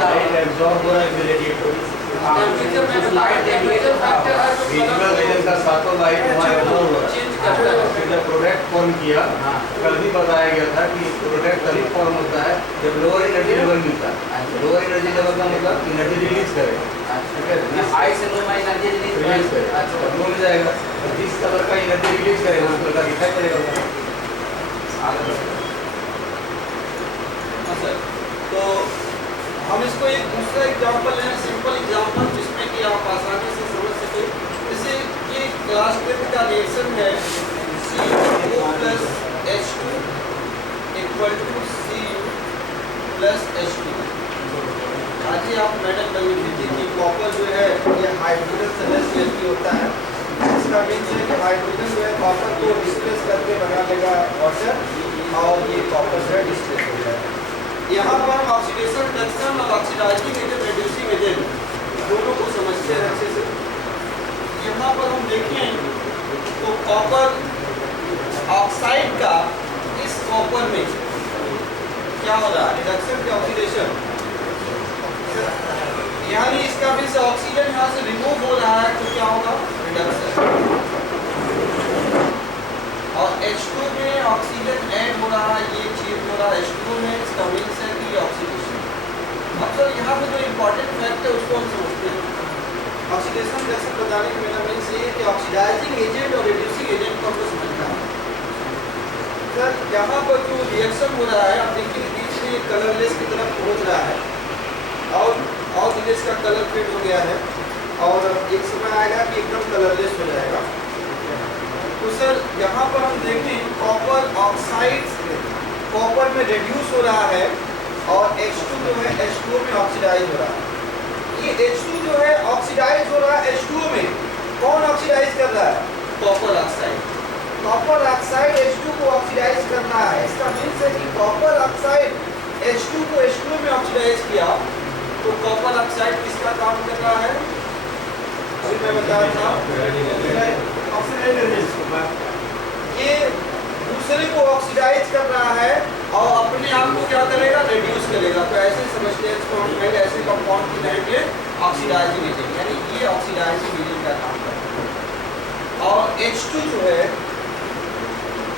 Light absorb हो रहा है रेडिएट हो टेंपरेचर में लाइट टेंपरेचर फैक्टर और विजुअल रीजन का सातों लाइट वहाँ एब्जॉर्ब हो रहा है। चेंज करता है। फिर जब प्रोडक्ट फॉर्म किया कल भी बताया गया था कि प्रोडक्ट तभी फॉर्म होता है जब लोअर एनर्जी लेवल मिलता है। लोअर एनर्जी लेवल का मतलब एनर्जी रिलीज करे, ठीक है, हाई से लो में एनर्जी रिलीज रिलीज करे, अच्छा तब मिल जाएगा। जिस कलर का एनर्जी रिलीज करे उस कलर का इफेक्ट पड़ेगा। हाँ सर, तो हम इसको एक दूसरा एग्जांपल लें, सिंपल एग्जांपल जिसमें कि आप आसानी से समझ सके। जैसे ये क्लास 10 का रिएक्शन है CO plus H2 equal to Cu plus H2। आज ही आप मैडम लगी थी कि कॉपर जो है ये हाइड्रोजन से लेस की होता है। इसका मीन्स है कि हाइड्रोजन जो है कॉपर को डिस्प्लेस करके बना लेगा वाटर और ये कॉपर जो है डिस्प्लेस हो जाएगा। यहाँ पर हम ऑक्सीडेशन रिडक्शन और ऑक्सीडाइजिंग एजेंट रिड्यूसिंग एजेंट दोनों को समझते हैं अच्छे से। यहाँ पर हम देखें तो कॉपर ऑक्साइड का इस कॉपर में क्या हो रहा है, रिडक्शन के ऑक्सीडेशन, यानी इसका भी से ऑक्सीजन यहाँ से रिमूव हो रहा है तो क्या होगा, रिडक्शन। और H2 में ऑक्सीजन ऐड हो रहा है, ये चीज हो रहा है H2 में, इसका मीन्स है कि ऑक्सीडेशन। अब सर यहाँ पे जो इम्पोर्टेंट फैक्ट है उसको हम समझते हैं। ऑक्सीडेशन रिएक्शन बताने का मेरा मीन्स ये है कि ऑक्सीडाइजिंग एजेंट और रिड्यूसिंग एजेंट को हमको समझना है। सर यहाँ पर जो रिएक्शन हो रहा है आप देखिए बीच में कलरलेस की तरफ पहुँच रहा है और इसका कलर फेड हो गया है और एक समय आएगा कि एकदम कलरलेस हो जाएगा। तो सर यहाँ पर हम देखें कॉपर ऑक्साइड कॉपर में रिड्यूस हो रहा है और H2 जो है H2O में ऑक्सीडाइज हो रहा है। ये H2 जो है ऑक्सीडाइज हो रहा है H2O में, कौन ऑक्सीडाइज कर रहा है, copper oxide. Copper oxide H2 को ऑक्सीडाइज कर रहा है। इसका मीन्स है कि कॉपर ऑक्साइड H2 को H2O में ऑक्सीडाइज किया तो कॉपर ऑक्साइड किसका काम कर रहा है, अभी मैं बता रहा था ये दूसरे को ऑक्सीडाइज कर रहा है और अपने आप को क्या करेगा, रिड्यूस करेगा। तो ऐसे समझते हैं इसको हम पहले ऐसे कंपाउंड की कहेंगे ऑक्सीडाइजिंग एजेंट, यानी ये ऑक्सीडाइजिंग एजेंट का काम करता है। और H2 जो है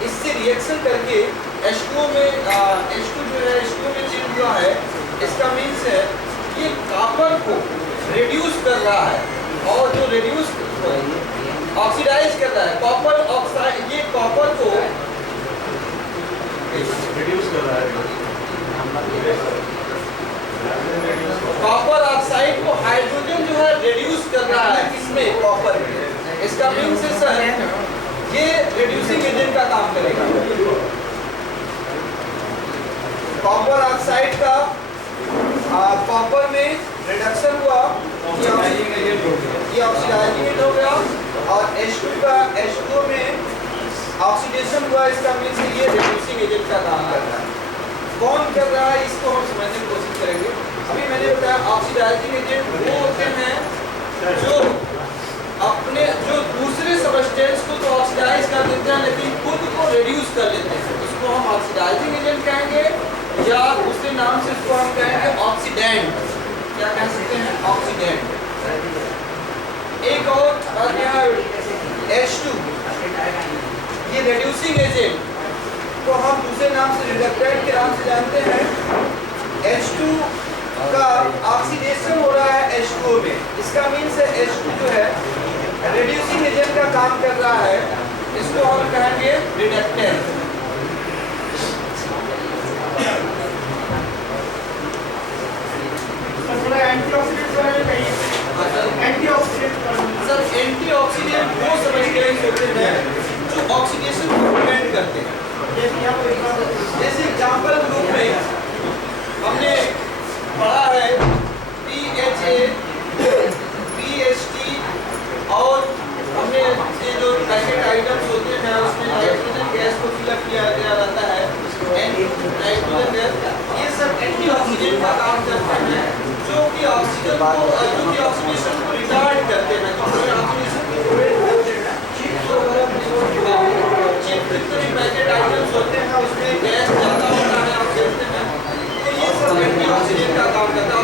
इससे रिएक्शन करके H2 में H2 जो है H2 में चेंज हुआ है। इसका मीन्स है ये कॉपर को रिड्यूस कर रहा है और जो रिड्यूस ऑक्सीडाइज कर रहा है कॉपर ऑक्साइड, ये कॉपर को रिड्यूस कर रहा है। कॉपर ऑक्साइड को हाइड्रोजन जो है रिड्यूस कर रहा है किसमें, कॉपर में। इसका मीन्स है सर ये रिड्यूसिंग एजेंट का काम करेगा। कॉपर ऑक्साइड का कॉपर में रिडक्शन हुआ, ये ऑक्सीडाइजिंग एजेंट हो गया और H2 का H2O में ऑक्सीडेशन हुआ। इसका मीन्स ये रिड्यूसिंग एजेंट का काम कर रहा है। कौन कर रहा है इसको हम समझने की कोशिश करेंगे। अभी मैंने बताया ऑक्सीडाइजिंग एजेंट वो होते हैं जो अपने जो दूसरे सबस्टेंस को तो ऑक्सीडाइज कर देते हैं लेकिन खुद को रिड्यूस कर लेते हैं, उसको हम ऑक्सीडाइजिंग एजेंट कहेंगे या दूसरे नाम से इसको हम कहेंगे ऑक्सीडेंट। क्या कह सकते हैं, ऑक्सीडेंट। एक और यहाँ H2 ये रिड्यूसिंग एजेंट को हम दूसरे नाम से रिडक्टेंट के नाम से जानते हैं। H2 का ऑक्सीडेशन हो रहा है H2O में। इसका मीन्स है H2 जो है रिड्यूसिंग एजेंट का काम कर रहा है, इसको हम कहेंगे रिडक्टेंट। एंटीऑक्सीडेंट वो सबस्टेंस होते हैं जो ऑक्सीडेशन को प्रिवेंट करते हैं। जैसे एग्जांपल के रूप में हमने पढ़ा है PHA, PHT और हमने ये जो पैकेट आइटम्स होते हैं उसमें नाइट्रोजन गैस को फिलअप किया गया रहता है, नाइट्रोजन गैस, ये सब एंटीऑक्सीडेंट का काम करते हैं जो कि ऑक्सीजन को जो कि ऑक्सीडेशन को रिटार्ड करते हैं, जो ऑक्सीडेशन को प्रिवेंट करते हैं। जितने पैकेट आइटम्स होते हैं उसमें गैस ज़्यादा होता है आप देखते हैं, तो ये सब एंटीऑक्सीडेंट का काम करता है।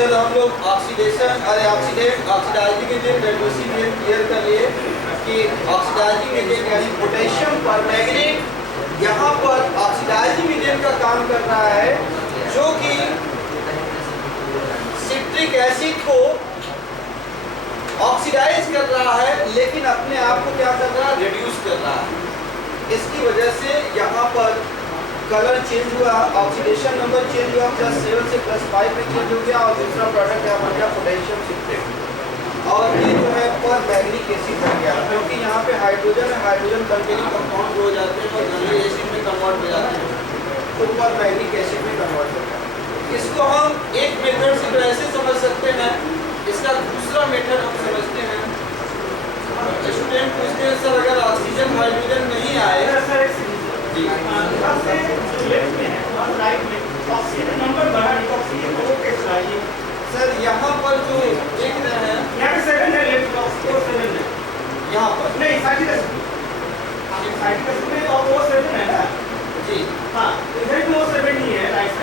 सर हम लोग ऑक्सीडेशन अरे oxidizing agent reducing agent clear कर लिए कि ऑक्सीडाइजिंग एजेंट यानी पोटेशियम परमैंगनेट यहाँ पर ऑक्सीडाइजिंग एजेंट का काम कर रहा है, जो कि सिट्रिक एसिड को ऑक्सीडाइज कर रहा है, लेकिन अपने आप को क्या कर रहा है, रिड्यूस कर रहा है। इसकी वजह से यहाँ पर कलर चेंज हुआ, ऑक्सीडेशन नंबर चेंज हुआ, +7 से +5 में चेंज हो गया और दूसरा प्रोडक्ट यहाँ बन गया पोटेशियम सिट्रेट और ये जो है परमैंगनिक एसिड बन गया, क्योंकि यहाँ पे हाइड्रोजन है, हाइड्रोजन कंटेनिंग कंपाउंड हो जाते हैं और गंदे एसिड में कन्वर्ट हो जाते हैं, तो परमैंगनिक एसिड में कन्वर्ट होता है। इसको हम एक मेथड से तो ऐसे समझ सकते हैं, इसका दूसरा मेथड हम समझते हैं। स्टूडेंट पूछते हैं सर अगर ऑक्सीजन हाइड्रोजन नहीं आए जी सर यहाँ पर जो देख रहे हैं यहाँ पर नहीं जी हाँ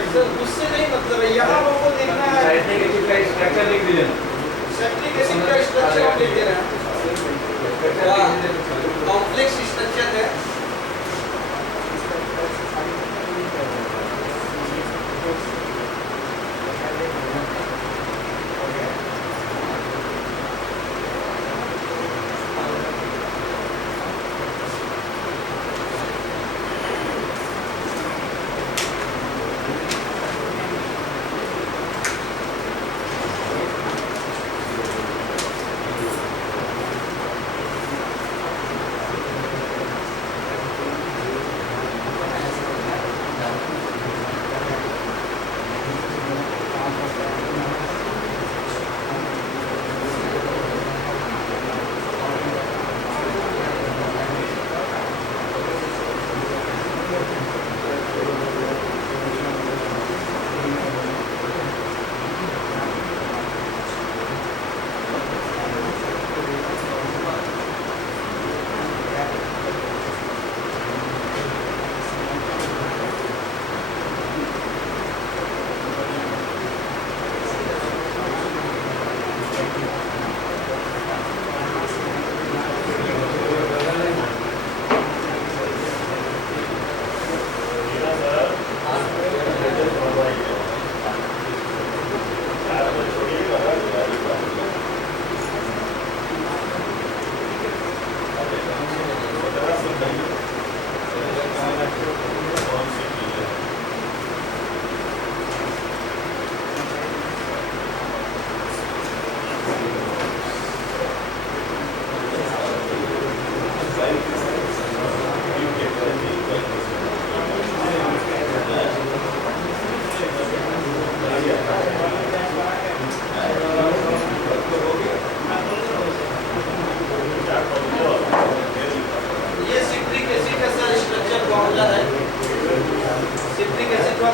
सर उससे नहीं मतलब है, यहाँ हमको देखना है साइट्रिक एसिड का स्ट्रक्चर लिख दीजिए। सेप्टिक एसिड का स्ट्रक्चर आप लिख दे रहे हैं, कॉम्प्लेक्स स्ट्रक्चर है।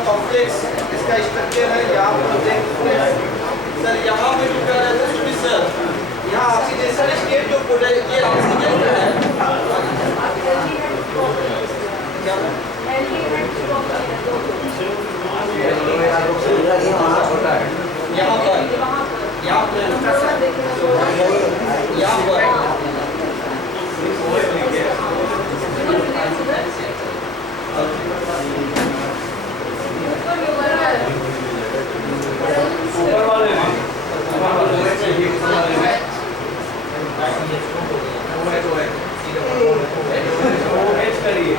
कॉम्प्लेक्स इसका स्ट्रक्चर है, यहाँ पर देख सकते हैं सर। यहाँ पे जो क्या रहता है सर, यहाँ ऑक्सीडेशन स्टेट जो ये ऑक्सीजन का है क्या यहाँ पर ऊपर वाले में करिए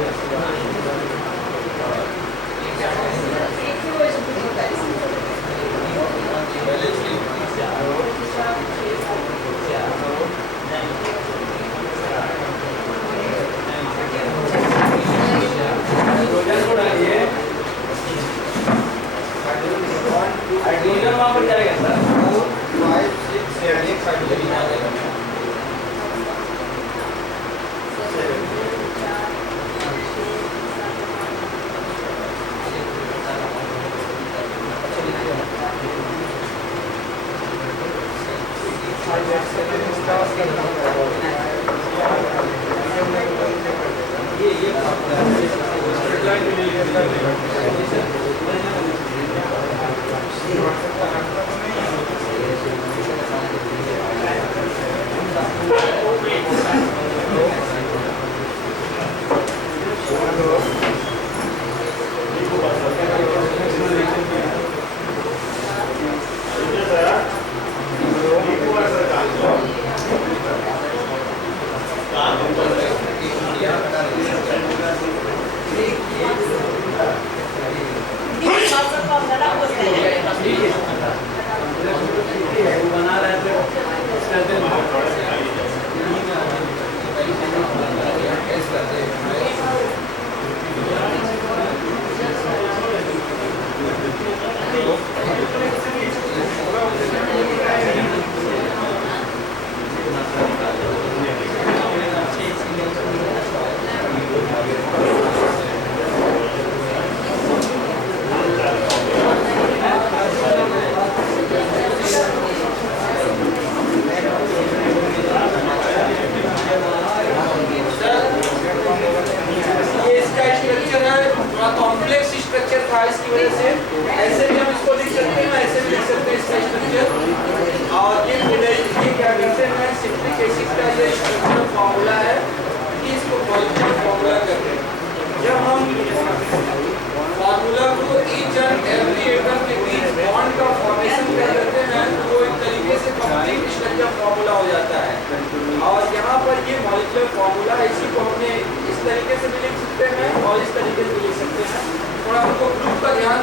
हाइड्रोजन वहाँ पर जाएगा सर 5 6 7 एक हाइड्रोजन आ जाएगा। ये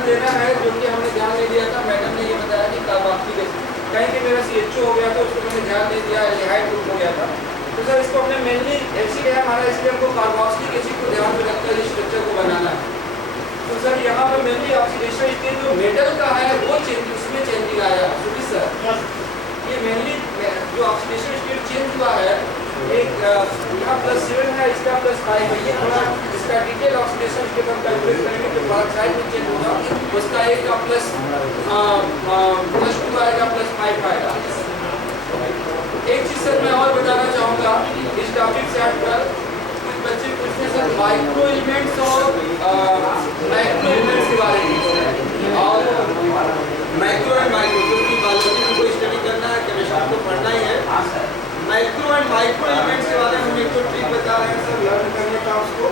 ध्यान देना है, जो कि हमने ध्यान नहीं दिया था। मैडम ने ये बताया कि कार्बोक्सिलिक एसिड, कहीं कि मेरा CHO हो गया था, उसको मैंने ध्यान नहीं दिया, एल्डिहाइड ग्रुप हो गया था। तो सर इसको हमने मेनली एसिड है हमारा, इसलिए हमको कार्बोक्सिलिक एसिड को ध्यान में रखकर इस स्ट्रक्चर को बनाना है। तो सर यहाँ पर मेनली ऑक्सीडेशन स्टेट जो मेटल का है वो चेंज, उसमें चेंजिंग आया है सर। ये मेनली जो ऑक्सीडेशन स्टेट चेंज हुआ है, एक यहाँ +7 है, इसका +5 है। ये थोड़ा इसका डिटेल ऑक्सीडेशन स्टेट हम कैलकुलेट करेंगे तो पेरोक्साइड में चेंज होगा, उसका एक का +2 आएगा, +5 आएगा। एक चीज सर मैं और बताना चाहूँगा इस टॉपिक से हटकर, कुछ बच्चे पूछते हैं सर माइक्रो एलिमेंट्स और मैक्रो एलिमेंट्स के बारे में, और माइक्रो एंड माइक्रो, क्योंकि बायोलॉजी में कोई स्टडी करना है, केमिस्ट्री को पढ़ना ही है। माइक्रो एंड माइक्रो एलिमेंट्स के बारे में हम एक तो ट्रिक बता रहे हैं सर लर्न करने का, उसको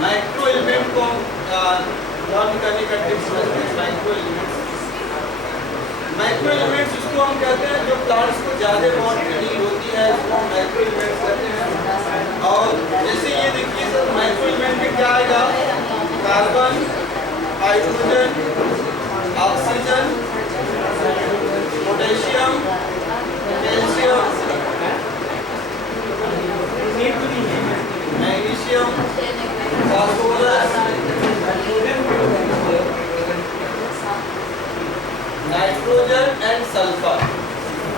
माइक्रो एलिमेंट को लर्न करने का टिप्स है। माइक्रो एलिमेंट्स उसको हम कहते हैं जो प्लांट्स को ज़्यादा बहुत की नीड होती है, उसको हम माइक्रो एलिमेंट्स कहते हैं। और जैसे ये देखिए सर, माइक्रो एलिमेंट में क्या आएगा, carbon, hydrogen, oxygen, potassium, calcium, magnesium, phosphorus, nitrogen and sulphur.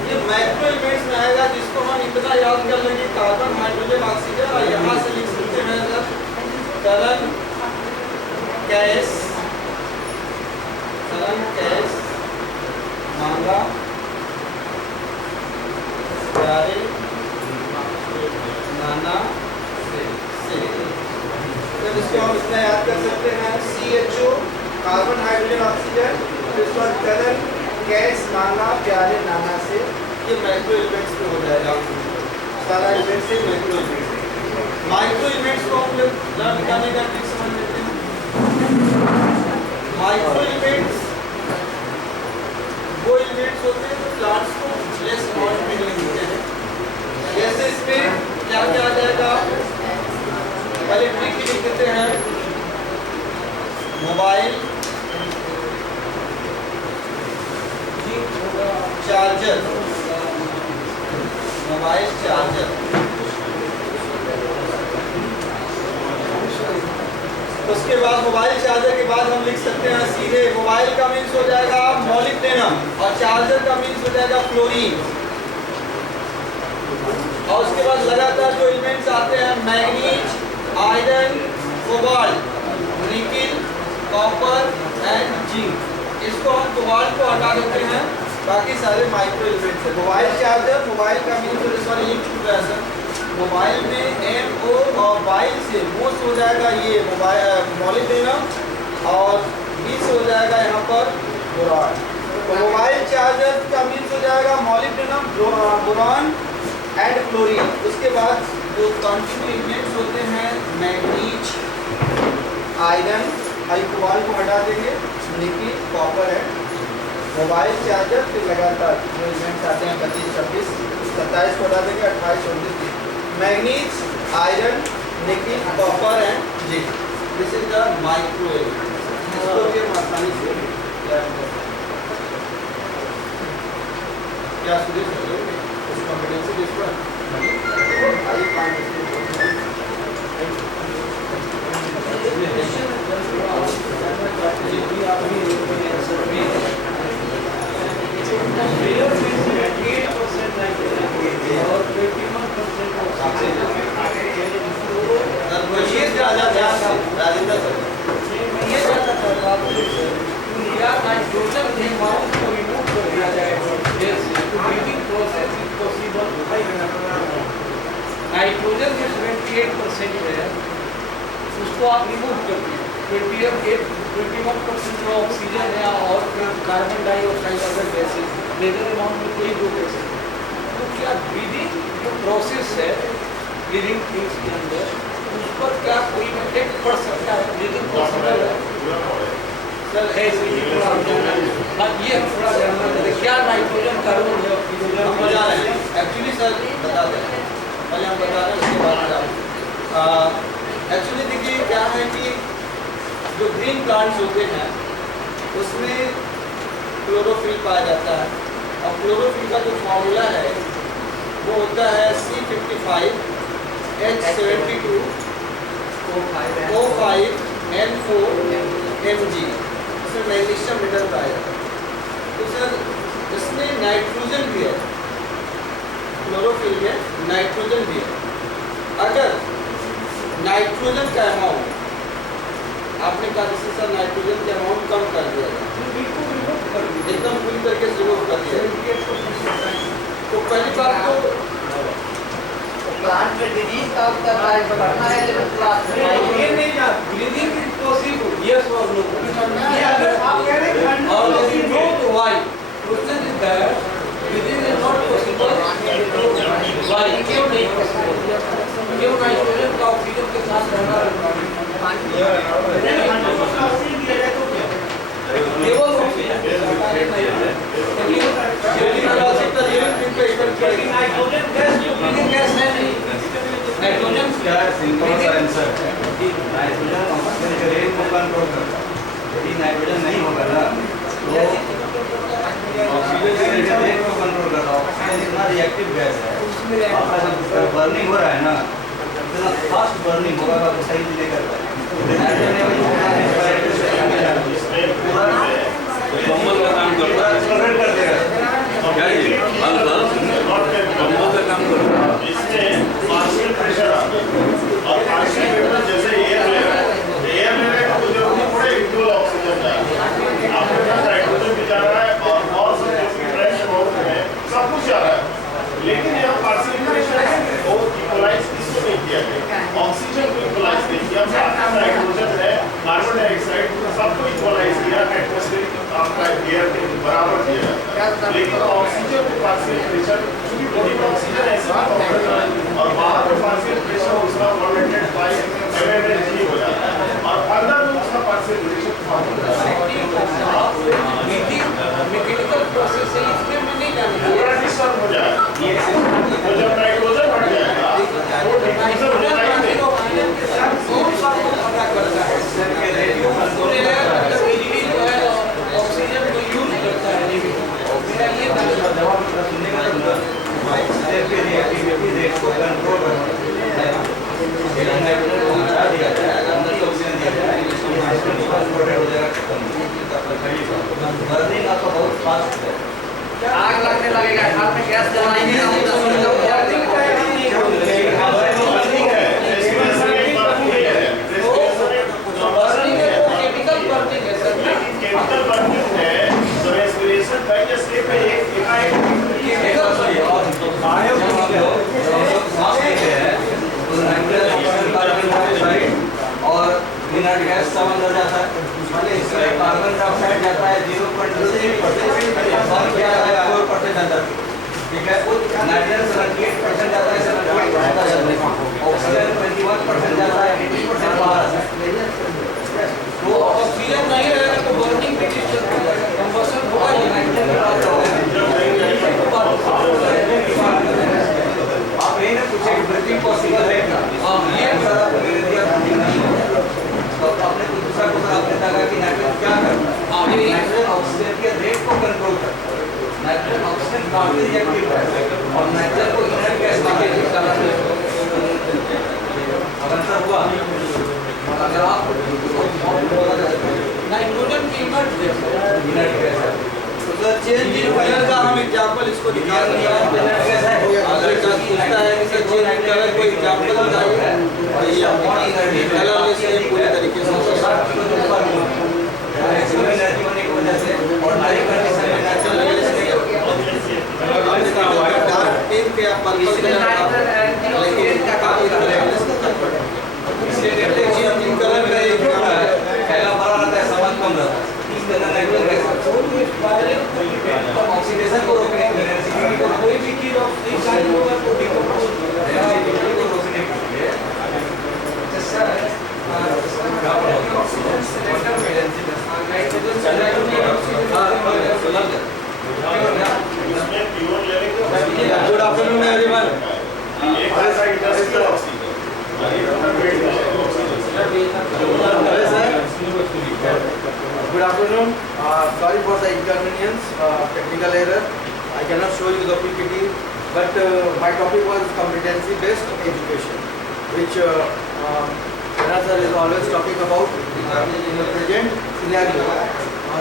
ये माइक्रो एलिमेंट्स में आएगा, जिसको हम इतना याद कर लेंगे, कार्बन, हाइड्रोजन, ऑक्सीजन, और यहाँ से लिख सकते हैं सर तरल गैस, मांगा, प्यारे, नाना से। जब इसको हम इतना याद कर सकते हैं, CHO, कार्बन, हाइड्रोजन, ऑक्सीजन, फिर इसके बाद तरल गैस, मांगा, प्यारे, नाना से। ये माइक्रो एलिमेंट्स में हो जाएगा, सारा एलिमेंट से माइक्रो एलिमेंट्स। माइक्रो एलिमेंट्स को हम लोग लर्न करने का ट्रिक समझ लेते हैं। माइक्रो एलिमेंट्स वो एलिमेंट्स होते हैं जो प्लांट्स को लेस अमाउंट में मिलते हैं। जैसे इसमें क्या क्या आ जाएगा, पहले ट्रिक ही लिख देते हैं, मोबाइल, चार्जर, मोबाइल चार्जर। उसके बाद मोबाइल चार्जर के बाद हम लिख सकते हैं सीधे, मोबाइल का मीन्स हो जाएगा मॉलिब्डेनम, और चार्जर का मीन्स हो जाएगा क्लोरीन। और उसके बाद लगातार जो एलिमेंट्स आते हैं, manganese, iron, cobalt, nickel, copper and zinc. इसको हम कोबाल्ट को हटा देते हैं, बाकी सारे माइक्रो एलिमेंट्स है। मोबाइल चार्जर, मोबाइल का मीन्स सॉरी ये छूट रहा है सर, मोबाइल में MO और बाइल से मोस्ट हो जाएगा ये मोबाइल मॉलिब्डेनम, और बी से हो जाएगा यहाँ पर बोरान। तो मोबाइल चार्जर का मीन्स हो जाएगा मॉलिब्डेनम, बोरान एंड क्लोरीन। उसके बाद जो कंटिन्यू एलिमेंट्स होते हैं, मैग्नीज, आयरन, कोबाल्ट को हटा देंगे, निकिल, कॉपर है। मोबाइल चार्जर फिर लगातार जो एलिमेंट्स आते हैं 25, 26, 27 को हटा देंगे, 28, 29, manganese, iron, nickel, copper and zinc. This is the micro elements. इसको भी हम आसानी से क्या सुरेश करोगे उस कॉम्पिटेंसी बेस पर आइए 5 नाइट्रोजन जो 78% है उसको आप रिमूव कर दिए, 28 21% जो ऑक्सीजन है और carbon dioxide other gases major amount में कोई दो गैसेज है। तो क्या ब्रीदिंग जो प्रोसेस है ब्रीदिंग थिंग्स के अंदर उस पर क्या कोई इफेक्ट पड़ सकता है? ब्रीदिंग पॉसिबल है सर? ऐसे ही थोड़ा हाँ ये थोड़ा जानना है क्या नाइट्रोजन कार्बन है ऑक्सीजन हम बता रहे हैं एक्चुअली सर बता दें पहले हम बता रहे हैं उसके बाद एक्चुअली देखिए क्या है कि जो ग्रीन प्लांट्स होते हैं उसमें क्लोरोफिल पाया जाता है और क्लोरोफिल का जो फॉर्मूला है वो होता है C55 H72 O5 N4 Mg। इसमें मैग्नीशियम मेटल पाया जाता है। तो सर इसमें नाइट्रोजन भी है, क्लोरोफिल में नाइट्रोजन भी है। अगर नाइट्रोजन का अमाउंट आपने कहा जैसे सर नाइट्रोजन का अमाउंट कम कर दिया जाए एकदम पूरी तरीके से रिमूव कर दिया जाए तो पहली बात तो प्लांट में डिजीज का करना है बढ़ना है लेवल क्लास ये नहीं ना ब्रीदिंग इज पॉसिबल यस और नो आप कह रहे हैं और यदि नो तो why question is that breathing is not possible why क्यों नहीं पॉसिबल? क्यों नाइट्रोजन का ऑक्सीजन के साथ रहना केवल नाइट्रोजन गैस जो ब्रीदिंग गैस है नहीं नाइट्रोजन क्या सिंपल सा आंसर है कि नाइट्रोजन कंपन के रेट को कंट्रोल करता है। यदि नाइट्रोजन नहीं होगा ना तो ऑक्सीजन के रेट को कंट्रोल करता है। ऑक्सीजन इतना रिएक्टिव गैस है आपका जब बर्निंग हो रहा है ना इतना फास्ट बर्निंग होगा तो सही से नहीं कर पाएंगे। कंबल का काम करता है एक्सप्लोरेट कर देगा क्या ये कंबल का काम करता है। इसमें पार्शियल प्रेशर आता है और पार्शियल प्रेशर जैसे एयर लेगा तो जो थोड़े इक्वल ऑक्सीजन जा रहा है आपके पास नाइट्रोजन भी जा रहा है और सब जो भी फ्रेश अमाउंट है सब कुछ जा रहा है लेकिन यहाँ पार्शियल प्रेशर वो इक्वलाइज किसको नहीं किया गया ऑक्सीजन को इक्वलाइज नहीं किया साथ में नाइट्रोजन है कार्बन डाइऑक्साइड सबको इक्वलाइज किया एटमॉस्फेरिक आपका एयर के बराबर दिया जाता है लेकिन ऑक्सीजन को पार्शियल प्रेशर क्योंकि बॉडी में ऑक्सीजन ऐसा और बाहर में पार्शियल प्रेशर उसका 105 mg हो जाता है और अंदर में उसका पार्शियल प्रेशर कम हो जाता है मैकेनिकल प्रोसेस है इसमें मैं नहीं जानता पूरा डिस्टर्ब हो जाएगा तो जब नाइट्रोजन बढ़ जाएगा वो डिफ्यूजन होता ही नहीं ऑक्सीजन के साथ कौन सा पता करता है ऑक्सीजन को यूज करता है मेरा ये रिएक्टिविटी रेट को कंट्रोल करता है। नाइट्रोजन को हटा दिया जाए अंदर से ऑक्सीजन दिया जाए ट्रांसपोर्टेड हो जाएगा बर्निंग आपका बहुत फास्ट है। आग लगने लगेगा हाथ में गैस जलाएंगे केमिकल बर्निंग है सर केमिकल बर्निंग है तो रेस्पिरेशन का ये स्टेप है एक और इनर्ट गैस सब अंदर जाता है इसमें कार्बन डाइऑक्साइड जाता है 0.3% और क्या आता है 4% अंदर ठीक है नाइट्रोजन 78% जाता है 78% ऑक्सीजन 21% जाता है 80% बाहर आता है। तो ऑक्सीजन नहीं रहेगा तो बर्निंग भी डिस्टर्ब हो जाएगा कंबशन होगा ही आप यही ना पूछे ब्रीथिंग पॉसिबल है क्या? ये सर आपको मेरे दिया नहीं है तो आपने कुछ दूसरा क्वेश्चन आपने कहा कि नाइट्रोजन क्या करता है नाइट्रोजन ऑक्सीजन के रेट को कंट्रोल करता है। नाइट्रोजन ऑक्सीजन काफी रिएक्टिव है और नाइट्रोजन को इनर्ट गैस मानते हैं आंसर हुआ अगर आप नाइट्रोजन की इनर्ट गैस है तो सर चेंज इन कलर का हम एग्जांपल इसको निकाल लिया अगर कोई पूछता है कि सर चेंज इन कलर कोई एग्जांपल बताइए और ये अपनी कलर में से पूरी तरीके से एनर्जी होने की वजह से ऑर्डिनरी कंडीशन में नेचुरल डार्क पिंक या पर्पल कलर लेकिन इसलिए चेंज इन कलर का एक पहला बड़ा रहता है sorry for the inconvenience, technical error. I cannot show you the PPT, but my topic was competency-based education, which Rana sir is always talking about in the present scenario.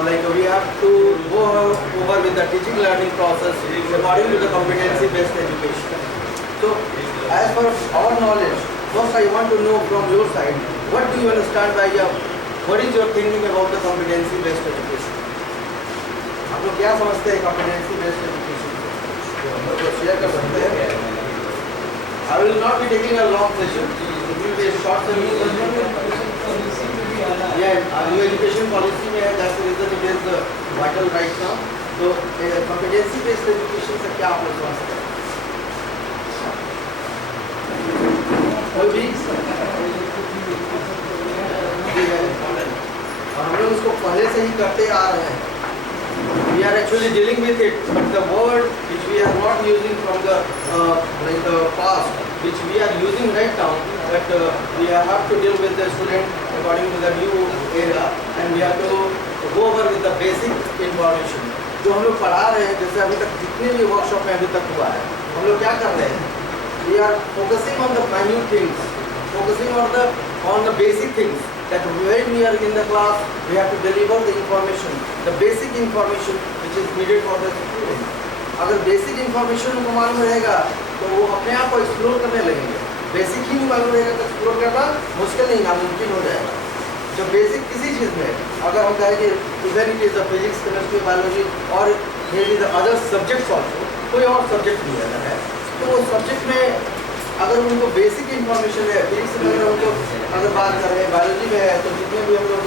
Like we have to go over with the teaching learning process according to the competency-based education. So, as per our knowledge, first I want to know from your side, what do you understand by what is your thinking about the competency-based education? आप लोग क्या समझते हैं competency-based education? तो share कर सकते हैं. I will not be taking a long session. It will be a short session. Yeah, new education policy में है, that's the reason it is vital right now. तो competency-based education से क्या आप लोग समझते हैं? कोई भी? और हम लोग उसको पहले से ही करते आ रहे हैं. We are actually dealing with it, but the word which we are not using from the past, which we are using right now, that we have to deal with the student according to the new era, and we have to go over with the basic information. जो हम लोग पढ़ा रहे हैं, जैसे अभी तक जितने भी वर्कशॉप में अभी तक हुआ है, हम लोग क्या कर रहे हैं? We are focusing on the minute things, focusing on the basic things. That when we are in the class, we have to deliver the information, the basic information which is needed for the student. अगर basic information उनको मालूम रहेगा, तो वो अपने आप को explore करने लगेंगे. बेसिक ही नहीं मालूम रहेगा तो एक्सप्लोर करना मुश्किल नहीं, नामुमकिन हो जाएगा. जो बेसिक किसी चीज़ में, अगर हम कहें कि इधर it is the physics, chemistry, biology और मेरी द अदर सब्जेक्ट्स ऑल्सो, कोई और सब्जेक्ट नहीं रहता है, तो वो सब्जेक्ट में अगर उनको बेसिक इन्फॉर्मेशन है, फिजिक्स में अगर उनको अगर बात कर रहे हैं, बायोलॉजी में है, तो जितने भी हम लोग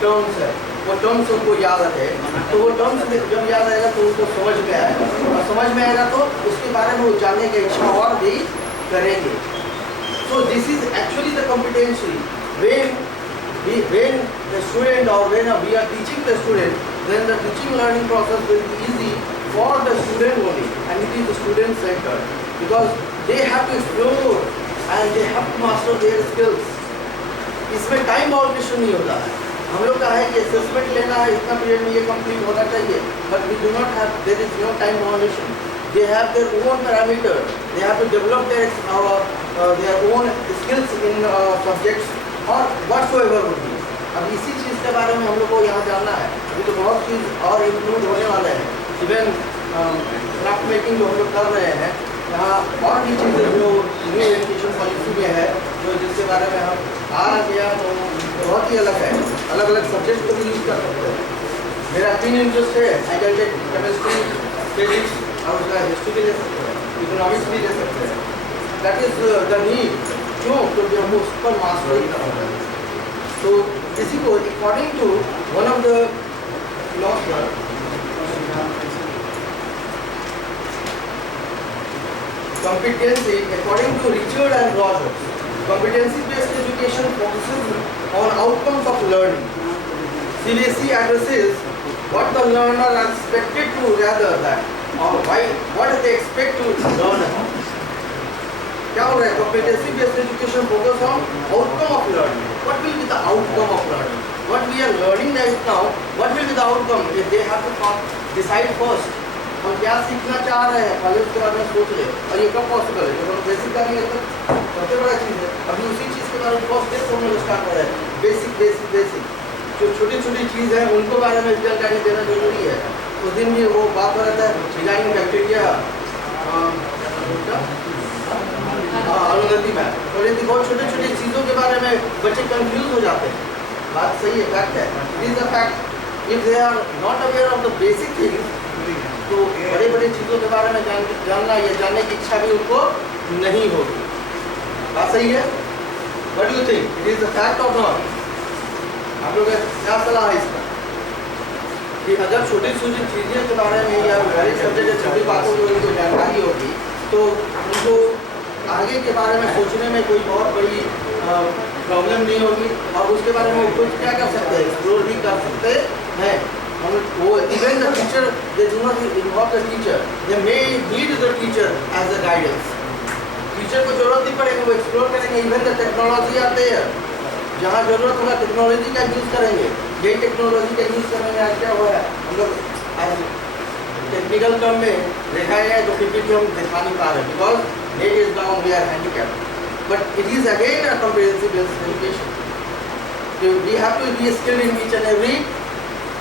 टर्म्स है, वो टर्म्स उनको याद रहे, तो वो टर्म्स जब याद आएगा तो उनको समझ में आएगा, और समझ में आएगा तो उसके बारे में वो जानने की इच्छा और भी करेंगे. So this is actually the competency. When the student or when we are teaching the student, then the teaching learning process will be easy for the student only, and it is the student centered, because they have to explore and they have to master their skills. इसमें time बाउंडेशन नहीं होता है. हम लोग का है कि assessment लेना है, इतना पीरियड में ये कंप्लीट होना चाहिए, but we do not have, there is no time boundation. They have their own parameter. They have to develop their own skills in subjects or whatsoever would be. अब इसी चीज़ के बारे में हम लोग को यहाँ जानना है. अभी तो बहुत चीज़ और इंक्लूड होने वाले हैं. इवन क्राफ्ट मेकिंग जो हम लोग कर रहे हैं, यहाँ और भी चीज़ें जो न्यू एजुकेशन पॉलिसी में है, जो जिसके बारे में हम आ गया तो बहुत ही अलग है. अलग अलग सब्जेक्ट को भी यूज कर सकते हैं. मेरा 3 इंटरेस्ट है, I can take chemistry, physics और उसका हिस्ट्री भी ले सकते हैं, इकोनॉमिक्स भी ले सकते हैं. That is the need. क्यों? क्योंकि हमको उस पर मास्टरी करना है. तो किसी को according to one of the philosopher, competency, according to Richard and Rogers, competency-based education focuses on outcomes of learning. CBSE addresses what the learner is expected to rather than, or why, what they expect to learn about. क्या हो रहा है? Competency-based education focus on outcome of learning. What will be the outcome of learning? What we are learning right now, what will be the outcome? If they have to decide first. हम क्या सीखना चाह रहे हैं, पहले उसके बारे में सोच ले, और ये कब पॉसिबल है? जब हम बेसिक करेंगे तो सबसे बड़ा चीज़ है. अभी उसी चीज़ के बारे में फर्स्ट स्टेप हम लोग स्टार्ट कर रहे हैं. बेसिक जो छोटी छोटी चीज़ है उनको बारे में जानकारी देना जरूरी है. उस दिन भी वो बात हो रहा था डिजाइन बैक्टीरिया अनुगति में, और यदि बहुत छोटी छोटी चीज़ों के बारे में बच्चे कंफ्यूज हो जाते हैं. बात सही है, फैक्ट है. It is a fact. If they are not aware of the basic things, तो बड़े बड़े चीज़ों के बारे में जानना या जानने की इच्छा भी उनको नहीं होगी. बात सही है? What do you think? It is the fact और नॉट? आप लोग क्या सलाह है इसका? कि अगर छोटी छोटी चीज़ों के बारे में या हर सब्जेक्ट या छोटी बातों की उनको जानकारी होगी, तो उनको आगे के बारे में सोचने में कोई बहुत बड़ी प्रॉब्लम नहीं होगी, और उसके बारे में वो कुछ क्या कर सकते हैं, एक्सप्लोर भी कर सकते हैं. वो even the teacher, they do not involve the teacher, they may need the teacher as a guidance. Teacher को जरूरत नहीं पड़ेगी, वो एक्सप्लोर करेंगे. इवन द टेक्नोलॉजी आते हैं, जहाँ जरूरत होगा टेक्नोलॉजी का यूज़ करेंगे. यही टेक्नोलॉजी का यूज़ करने में आज क्या हुआ है, हम लोग आज टेक्निकल टर्म में देखा है तो पीपीटी हम दिखा नहीं पा रहे because net is down, we are handicapped, but it is again a comprehensive education. We have to be skilled in each and every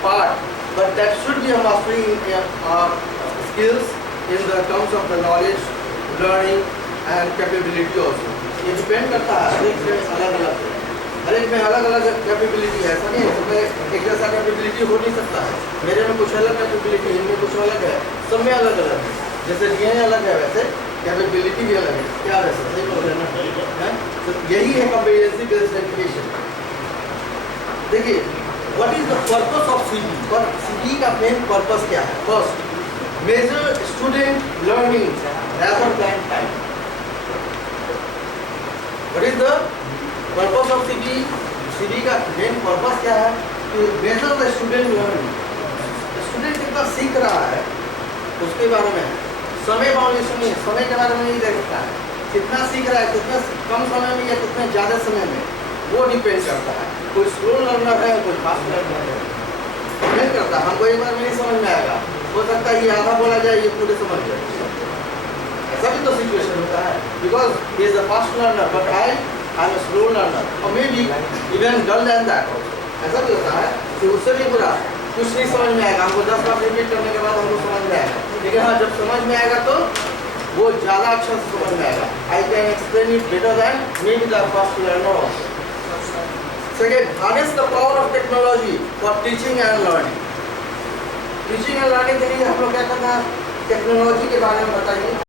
part, but that should be a mastery skills in the terms of the knowledge, learning and capability also. ये depend करता है हर एक में अलग अलग है, हर एक में अलग अलग कैपेबिलिटी है. ऐसा नहीं है सब में एक जैसा कैपेबिलिटी हो नहीं सकता है. मेरे में कुछ अलग कैपेबिलिटी, इनमें कुछ अलग है, सब में अलग अलग है. जैसे डीएनए अलग है वैसे कैपेबिलिटी भी अलग है. क्या वैसे सही बोल रहे हैं ना? तो यही है कॉम्प्रिहेंसिव बेस्ड एजुकेशन. देखिए what is the purpose of CB. पर सीबी का मेन पर्पस क्या है? First, measure student learning rather than time. What is the purpose of CB? CB का मेन पर्पस क्या है? To measure the student learning. Student कितना सीख रहा है उसके बारे में. समय बाउंडेशन नहीं, समय के बारे में नहीं देख सकता है. कितना सीख रहा है, कितना कम समय में या कितने ज़्यादा समय में, वो डिपेंड करता है. कोई स्लो लर्नर है, कोई फास्ट लर्नर है, डिपेंड करता है. हमको एक बार में नहीं समझ में आएगा, हो सकता है ये आधा बोला जाए ये पूरे समझ जाए. ऐसा भी तो सिचुएशन होता है because he is a fast learner but I am a slow learner और maybe even dull than that. ऐसा भी होता है कि उससे भी बुरा कुछ नहीं समझ में आएगा. हमको 10 बार रिपीट करने के बाद हमको समझ में आएगा, लेकिन हाँ जब समझ में आएगा तो वो ज़्यादा अच्छा से समझ में आएगा. I can explain it better than may be the fast learner. Second, harness the power of technology for teaching and learning. Teaching and learning के लिए हम लोग क्या करना है? टेक्नोलॉजी के बारे में बताइए.